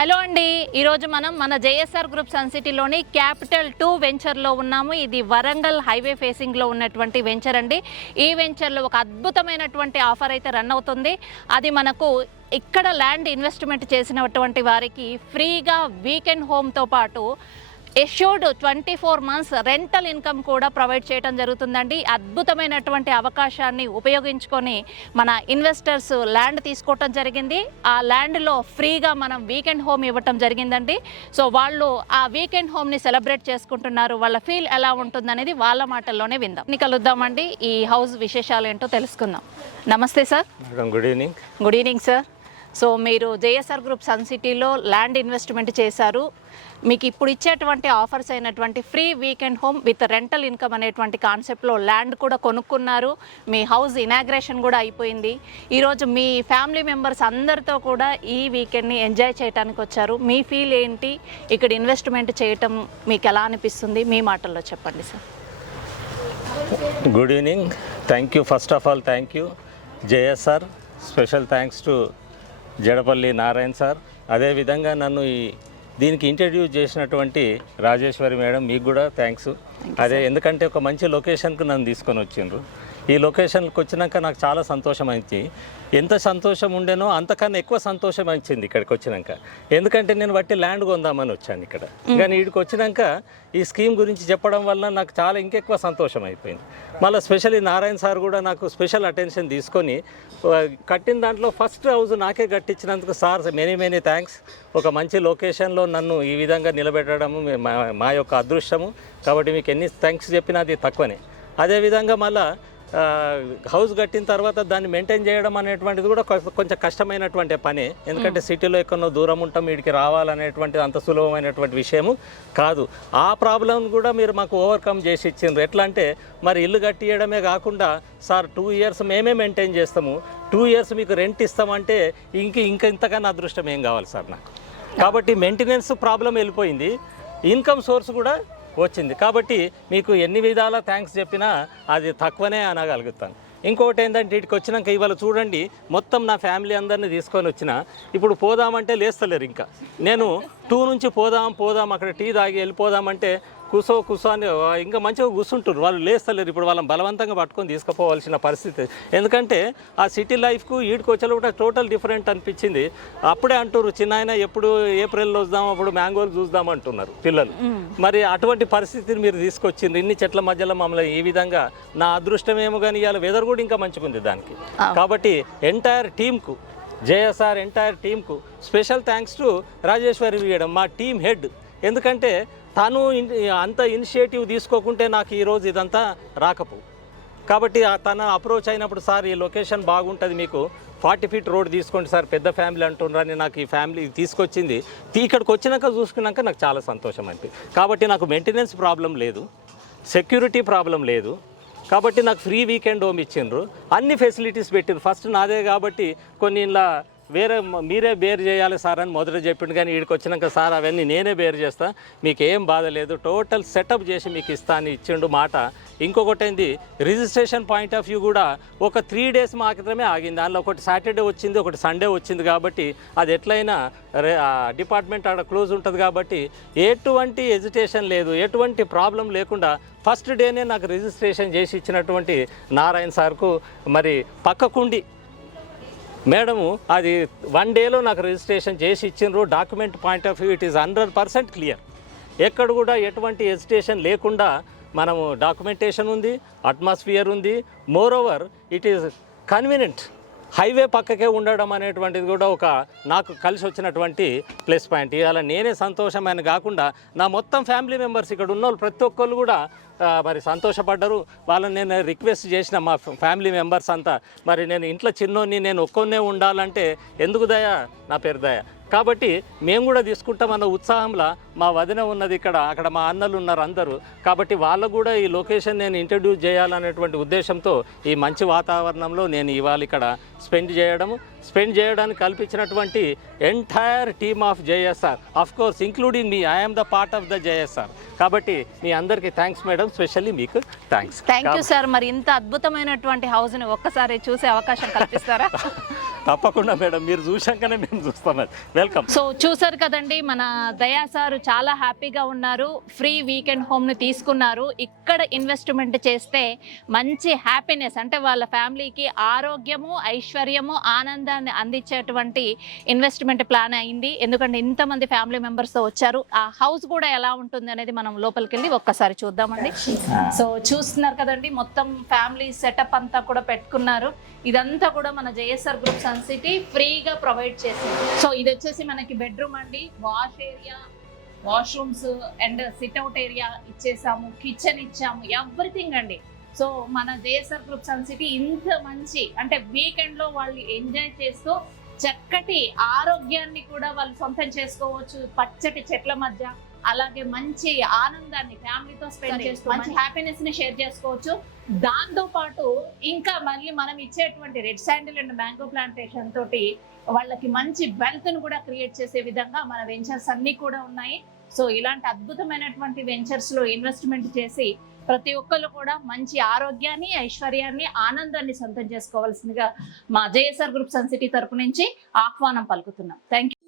Hello అండి, ఈరోజు మనం మన జేఎస్ఆర్ గ్రూప్ సన్ సిటీలోని క్యాపిటల్ 2 వెంచర్లో ఉన్నాము. ఇది వరంగల్ హైవే ఫేసింగ్లో ఉన్నటువంటి వెంచర్ అండి. ఈ వెంచర్లో ఒక అద్భుతమైనటువంటి ఆఫర్ అయితే రన్ అవుతుంది. అది మనకు ఇక్కడ ల్యాండ్ ఇన్వెస్ట్మెంట్ చేసినటువంటి వారికి ఫ్రీగా వీకెండ్ హోమ్తో పాటు ఎష్యూర్డ్ 24 మంత్స్ రెంటల్ ఇన్కమ్ కూడా ప్రొవైడ్ చేయడం జరుగుతుందండి. అద్భుతమైనటువంటి అవకాశాన్ని ఉపయోగించుకొని మన ఇన్వెస్టర్స్ ల్యాండ్ తీసుకోవటం జరిగింది. ఆ ల్యాండ్లో ఫ్రీగా మనం వీకెండ్ హోమ్ ఇవ్వటం జరిగిందండి. సో వాళ్ళు ఆ వీకెండ్ హోమ్ని సెలబ్రేట్ చేసుకుంటున్నారు. వాళ్ళ ఫీల్ ఎలా ఉంటుందనేది వాళ్ళ మాటల్లోనే విందాం. కలుద్దామండి, ఈ హౌస్ విశేషాలు ఏంటో తెలుసుకుందాం. నమస్తే sir. Good evening. Good evening sir. So మీరు జేఎస్ఆర్ గ్రూప్ సన్ సిటీలో ల్యాండ్ ఇన్వెస్ట్మెంట్ చేశారు. మీకు ఇప్పుడు ఇచ్చేటువంటి ఆఫర్స్ అయినటువంటి free weekend home with rental income అనేటువంటి కాన్సెప్ట్లో ల్యాండ్ కూడా కొనుక్కున్నారు. మీ హౌస్ ఇనాగ్రేషన్ కూడా అయిపోయింది. ఈరోజు మీ ఫ్యామిలీ మెంబర్స్ అందరితో కూడా ఈ వీకెండ్ని ఎంజాయ్ చేయడానికి వచ్చారు. మీ ఫీల్ ఏంటి? ఇక్కడ ఇన్వెస్ట్మెంట్ చేయటం మీకు ఎలా అనిపిస్తుంది? మీ మాటల్లో చెప్పండి sir. Good evening. Thank you. First of all thank you JSR. Special thanks to Jadapalli Narayana sir. అదేవిధంగా నన్ను దీనికి ఇంట్రడ్యూస్ చేసినటువంటి రాజేశ్వరి మేడం, మీకు కూడా థ్యాంక్స్. ఎందుకంటే ఒక మంచి లొకేషన్కు నన్ను తీసుకొని వచ్చిండ్రు. ఈ లొకేషన్కి వచ్చినాక నాకు చాలా సంతోషం అయింది. ఎంత సంతోషం ఉండేనో అంతకన్నా ఎక్కువ సంతోషం వచ్చింది ఇక్కడికి వచ్చినాక. ఎందుకంటే నేను బట్టి ల్యాండ్ కొందామని వచ్చాను ఇక్కడ. కానీ వీడికి వచ్చినాక ఈ స్కీమ్ గురించి చెప్పడం వల్ల నాకు చాలా ఇంకెక్కువ సంతోషం అయిపోయింది. మళ్ళీ స్పెషల్లీ నారాయణ సార్ కూడా నాకు స్పెషల్ అటెన్షన్ తీసుకొని కట్టిన దాంట్లో ఫస్ట్ హౌస్ నాకే కట్టించినందుకు సార్ మెనీ థ్యాంక్స్. ఒక మంచి లొకేషన్లో నన్ను ఈ విధంగా నిలబెట్టడము మా యొక్క అదృష్టము. కాబట్టి మీకు ఎన్ని థ్యాంక్స్ చెప్పినా అది తక్కువనే. అదేవిధంగా మళ్ళీ హౌస్ కట్టిన తర్వాత దాన్ని మెయింటైన్ చేయడం అనేటువంటిది కూడా కొంచెం కష్టమైనటువంటి పని. ఎందుకంటే సిటీలో ఎక్కడో దూరం ఉంటాం, వీడికి రావాలనేటువంటిది అంత సులభమైనటువంటి విషయము కాదు. ఆ ప్రాబ్లం కూడా మీరు మాకు ఓవర్కమ్ చేసి ఇచ్చిండ్రు. ఎట్లా అంటే మరి ఇల్లు కట్టియడమే కాకుండా సార్ 2 ఇయర్స్ మేమే మెయింటైన్ చేస్తాము, 2 ఇయర్స్ మీకు రెంట్ ఇస్తామంటే ఇంతకన్నా అదృష్టం ఏం కావాలి సార్ నాకు. కాబట్టి మెయింటెనెన్స్ ప్రాబ్లం వెళ్ళిపోయింది, ఇన్కమ్ సోర్స్ కూడా వచ్చింది. కాబట్టి మీకు ఎన్ని విధాల థ్యాంక్స్ చెప్పినా అది తక్కువనే అనగలుగుతాను. ఇంకొకటి ఏంటంటే వీటికి వచ్చినాక ఇవాళ చూడండి, మొత్తం నా ఫ్యామిలీ అందరినీ తీసుకొని వచ్చిన. ఇప్పుడు పోదామంటే లేస్తలేరు. ఇంకా నేను 2 నుంచి పోదాం అక్కడ టీ తాగి వెళ్ళిపోదామంటే కూసో అని ఇంకా మంచిగా కూర్చుంటారు. వాళ్ళు లేస్తలేరు. ఇప్పుడు వాళ్ళని బలవంతంగా పట్టుకొని తీసుకుపోవాల్సిన పరిస్థితి. ఎందుకంటే ఆ సిటీ లైఫ్కు ఈడికి వచ్చేలో కూడా టోటల్ డిఫరెంట్ అనిపించింది. అప్పుడే అంటారు చిన్న ఎప్పుడు ఏప్రిల్లో వద్దాం, అప్పుడు మ్యాంగోలు చూద్దాం అంటున్నారు పిల్లలు. మరి అటువంటి పరిస్థితిని మీరు తీసుకొచ్చింది. ఇన్ని చెట్ల మధ్యలో మమ్మల్ని ఈ విధంగా, నా అదృష్టమేమో కానీ ఇవాళ వెదర్ కూడా ఇంకా మంచిగా ఉంది దానికి. కాబట్టి ఎంటైర్ టీమ్కు, జేఎస్ఆర్ ఎంటైర్ టీమ్కు special thanks to Rajeshwari madam, మా టీమ్ హెడ్. ఎందుకంటే తను అంత ఇనిషియేటివ్ తీసుకోకుంటే నాకు ఈరోజు ఇదంతా రాకపో. కాబట్టి తన అప్రోచ్ అయినప్పుడు సార్ ఈ లొకేషన్ బాగుంటుంది, మీకు 40 ఫీట్ రోడ్ తీసుకోండి సార్, పెద్ద ఫ్యామిలీ అంటున్నారని నాకు ఈ ఫ్యామిలీ తీసుకొచ్చింది. ఇక్కడికి వచ్చినాక చూసుకున్నాక నాకు చాలా సంతోషం అనిపించింది. కాబట్టి నాకు మెయింటెనెన్స్ ప్రాబ్లం లేదు, సెక్యూరిటీ ప్రాబ్లం లేదు. కాబట్టి నాకు ఫ్రీ వీకెండ్ హోమ్ ఇచ్చిండ్రు, అన్ని ఫెసిలిటీస్ పెట్టిండ్రు. ఫస్ట్ నాదే కాబట్టి కొన్ని ఇలా మీరే బేర్ చేయాలి సార్ అని మొదట చెప్పిండు. కానీ వీడికి వచ్చినాక సార్ అవన్నీ నేనే బేర్ చేస్తా, మీకు ఏం బాధ లేదు, టోటల్ సెటప్ చేసి మీకు ఇస్తా అని ఇచ్చిండు మాట. ఇంకొకటి ఏంది, రిజిస్ట్రేషన్ పాయింట్ ఆఫ్ వ్యూ కూడా ఒక 3 డేస్ మాత్రమే ఆగింది. దానిలో ఒకటి సాటర్డే వచ్చింది, ఒకటి సండే వచ్చింది. కాబట్టి అది ఎట్లయినా డిపార్ట్మెంట్ ఆడ క్లోజ్ ఉంటుంది. కాబట్టి ఎటువంటి ఎజిటేషన్ లేదు, ఎటువంటి ప్రాబ్లం లేకుండా ఫస్ట్ డేనే నాకు రిజిస్ట్రేషన్ చేసి ఇచ్చినటువంటి నారాయణ సార్కు, మరి పక్కకుండి మేడము అది 1 డేలో నాకు రిజిస్ట్రేషన్ చేసి ఇచ్చిండ్రు. Document point of view it is 100% clear. ఎక్కడ కూడా ఎటువంటి హెజిటేషన్ లేకుండా మనము డాక్యుమెంటేషన్ ఉంది, అట్మాస్ఫియర్ ఉంది. More over it is convenient. Highway పక్కకే ఉండడం అనేటువంటిది కూడా ఒక నాకు కలిసి వచ్చినటువంటి ప్లస్ పాయింట్. ఇవాళ నేనే సంతోషమైన కాకుండా నా మొత్తం ఫ్యామిలీ మెంబర్స్ ఇక్కడ ఉన్న వాళ్ళు ప్రతి ఒక్కళ్ళు కూడా మరి సంతోషపడ్డారు. వాళ్ళని నేను రిక్వెస్ట్ చేసిన మా ఫ్యామిలీ మెంబర్స్ అంతా, మరి నేను ఇంట్లో చిన్నోని, నేను ఒక్కొన్నే ఉండాలంటే ఎందుకు దయ, నా పేరు దయ. కాబట్టి మేము కూడా తీసుకుంటామన్న ఉత్సాహంలో మా వదిన ఉన్నది ఇక్కడ, అక్కడ మా అన్నలు ఉన్నారు అందరూ. కాబట్టి వాళ్ళకు కూడా ఈ లొకేషన్ నేను ఇంట్రడ్యూస్ చేయాలనేటువంటి ఉద్దేశంతో ఈ మంచి వాతావరణంలో నేను ఇవాళ ఇక్కడ స్పెండ్ చేయడానికి కల్పించినటువంటి entire team of JSR, of course including me, I'm the part of the JSR. కాబట్టి మీ అందరికీ థ్యాంక్స్ మేడం, స్పెషల్లీ మీకు థ్యాంక్స్. Thank you sir. మరి ఇంత అద్భుతమైనటువంటి హౌస్ని ఒక్కసారి చూసే అవకాశం కల్పిస్తారా? తప్పకుండా మేడం, మీరు చూశాకనే మేము చూస్తాం. వెల్కమ్. సో చూసారు కదండి, మన దయా సార్ చాలా హ్యాపీగా ఉన్నారు. ఫ్రీ వీకెండ్ హోమ్ని తీసుకున్నారు. ఇక్కడ ఇన్వెస్ట్మెంట్ చేస్తే మంచి హ్యాపీనెస్, అంటే వాళ్ళ ఫ్యామిలీకి ఆరోగ్యము, ఐశ్వర్యము, ఆనందాన్ని అందించేటువంటి ఇన్వెస్ట్మెంట్ ప్లాన్ అయింది. ఎందుకంటే ఇంతమంది ఫ్యామిలీ మెంబర్స్తో వచ్చారు. ఆ హౌస్ కూడా ఎలా ఉంటుంది అనేది మనం లోపలికి వెళ్ళి ఒక్కసారి చూద్దామండి. సో చూస్తున్నారు కదండి, మొత్తం ఫ్యామిలీ సెటప్ అంతా కూడా పెట్టుకున్నారు. ఇదంతా కూడా మన జేఎస్ఆర్ గ్రూప్ సన్ సిటీ ఫ్రీగా ప్రొవైడ్ చేసింది. సో ఇది వచ్చేసి మనకి బెడ్రూమ్ అండి, wash area, washrooms and sit out area ఇచ్చేసాము, కిచెన్ ఇచ్చాము, ఎవ్రీథింగ్ అండి. సో మన జేఎస్ఆర్ గ్రూప్ సన్ సిటీ ఇంత మంచి, అంటే వీకెండ్ లో వాళ్ళు ఎంజాయ్ చేస్తూ చక్కటి ఆరోగ్యాన్ని కూడా వాళ్ళు సొంతం చేసుకోవచ్చు. పచ్చటి చెట్ల మధ్య, అలాగే మంచి ఆనందాన్ని ఫ్యామిలీతో స్పెండ్ చేస్తూ మంచి హ్యాపీనెస్ ని షేర్ చేసుకోవచ్చు. దాంతో పాటు ఇంకా మళ్ళీ మనం ఇచ్చేటువంటి red sandal and mango plantation తోటి వాళ్ళకి మంచి వెల్త్ ను కూడా క్రియేట్ చేసే విధంగా మన వెంచర్స్ అన్ని కూడా ఉన్నాయి. సో ఇలాంటి అద్భుతమైనటువంటి వెంచర్స్ లో ఇన్వెస్ట్మెంట్ చేసి ప్రతి ఒక్కరు కూడా మంచి ఆరోగ్యాన్ని, ఐశ్వర్యాన్ని, ఆనందాన్ని సొంతం చేసుకోవాల్సిందిగా మా జేఎస్ఆర్ గ్రూప్ సన్ సిటీ తరపు నుంచి ఆహ్వానం పలుకుతున్నాం. Thank you.